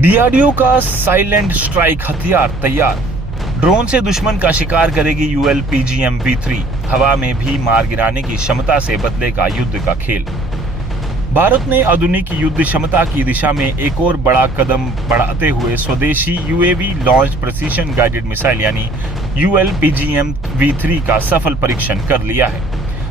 DRDO का silent strike हथियार तैयार। ड्रोन से दुश्मन का शिकार करेगी ULPGM-V3। हवा में भी मार गिराने की क्षमता से बदलेगा युद्ध का खेल। भारत ने आधुनिक युद्ध क्षमता की दिशा में एक और बड़ा कदम बढ़ाते हुए स्वदेशी UAV launch precision guided missile यानी ULPGM-V3 का सफल परीक्षण कर लिया है।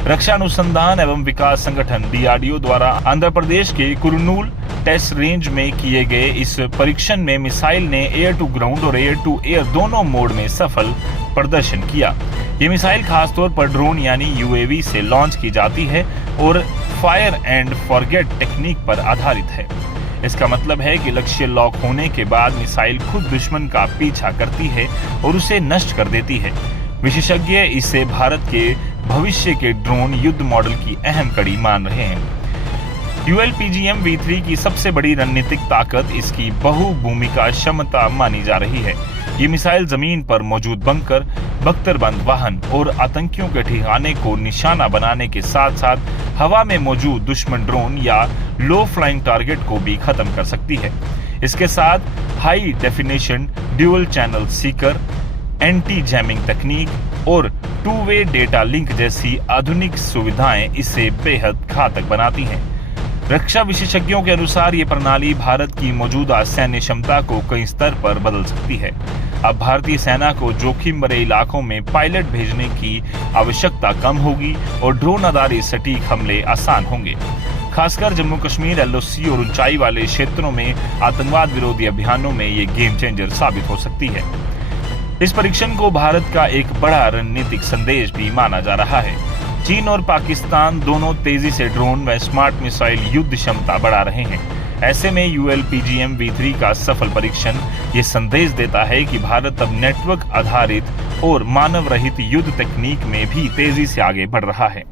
रक्षा अनुसंधान एवं विकास संगठन DRDO द्वारा आंध्र प्रदेश के कुरनूल टेस्ट रेंज में किए गए इस परीक्षण में मिसाइल ने एयर टू ग्राउंड और एयर टू एयर दोनों मोड में सफल प्रदर्शन किया। ये मिसाइल खासतौर पर ड्रोन यानी UAV से लॉन्च की जाती है और फायर एंड फॉरगेट टेक्निक पर आधारित है। इसका मतलब है कि लक्ष्य लॉक होने के बाद मिसाइल खुद दुश्मन का पीछा करती है और उसे नष्ट कर देती है। विशेषज्ञ इसे भारत के भविष्य के ड्रोन युद्ध मॉडल की अहम कड़ी मान रहे हैं। ULPGM-V3 की सबसे बड़ी रणनीतिक ताकत इसकी बहुभूमिका क्षमता मानी जा रही है। ये मिसाइल जमीन पर मौजूद बंकर, बख्तरबंद वाहन और आतंकियों के ठिकाने को निशाना बनाने के साथ साथ हवा में मौजूद दुश्मन ड्रोन या लो फ्लाइंग टारगेट को भी खत्म कर सकती है। इसके साथ high definition dual channel Sikar, anti jamming तकनीक और टू वे डेटा लिंक जैसी आधुनिक सुविधाएं इसे बेहद घातक बनाती हैं। रक्षा विशेषज्ञों के अनुसार ये प्रणाली भारत की मौजूदा सैन्य क्षमता को कई स्तर पर बदल सकती है। अब भारतीय सेना को जोखिम भरे इलाकों में पायलट भेजने की आवश्यकता कम होगी और ड्रोन आधारित सटीक हमले आसान होंगे। खासकर जम्मू कश्मीर, LOC और ऊंचाई वाले क्षेत्रों में आतंकवाद विरोधी अभियानों में ये गेम चेंजर साबित हो सकती है। इस परीक्षण को भारत का एक बड़ा रणनीतिक संदेश भी माना जा रहा है। चीन और पाकिस्तान दोनों तेजी से ड्रोन व स्मार्ट मिसाइल युद्ध क्षमता बढ़ा रहे हैं। ऐसे में ULPGM-V3 का सफल परीक्षण ये संदेश देता है कि भारत अब नेटवर्क आधारित और मानव रहित युद्ध तकनीक में भी तेजी से आगे बढ़ रहा है।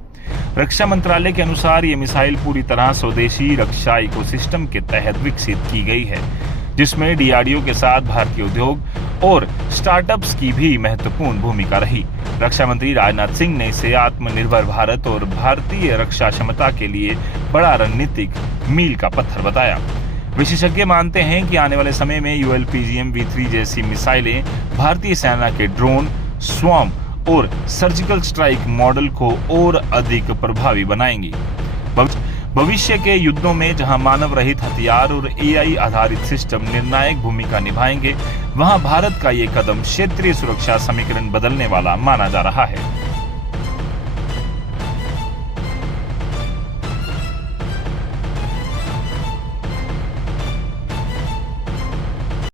रक्षा मंत्रालय के अनुसार ये मिसाइल पूरी तरह स्वदेशी रक्षा इकोसिस्टम के तहत विकसित की गई है, जिसमें DRDO के साथ भारतीय उद्योग और स्टार्टअप्स की भी महत्वपूर्ण भूमिका रही। रक्षा मंत्री राजनाथ सिंह ने इसे आत्मनिर्भर भारत और भारतीय रक्षा क्षमता के लिए बड़ा रणनीतिक मील का पत्थर बताया। विशेषज्ञ मानते हैं कि आने वाले समय में ULPGM-V3 जैसी मिसाइलें भारतीय सेना के ड्रोन, स्वॉर्म और सर्जिकल स्ट्राइक मॉडल को और अधिक प्रभावी बनाएंगी। भविष्य के युद्धों में जहां मानव रहित हथियार और AI आधारित सिस्टम निर्णायक भूमिका निभाएंगे, वहां भारत का ये कदम क्षेत्रीय सुरक्षा समीकरण बदलने वाला माना जा रहा है।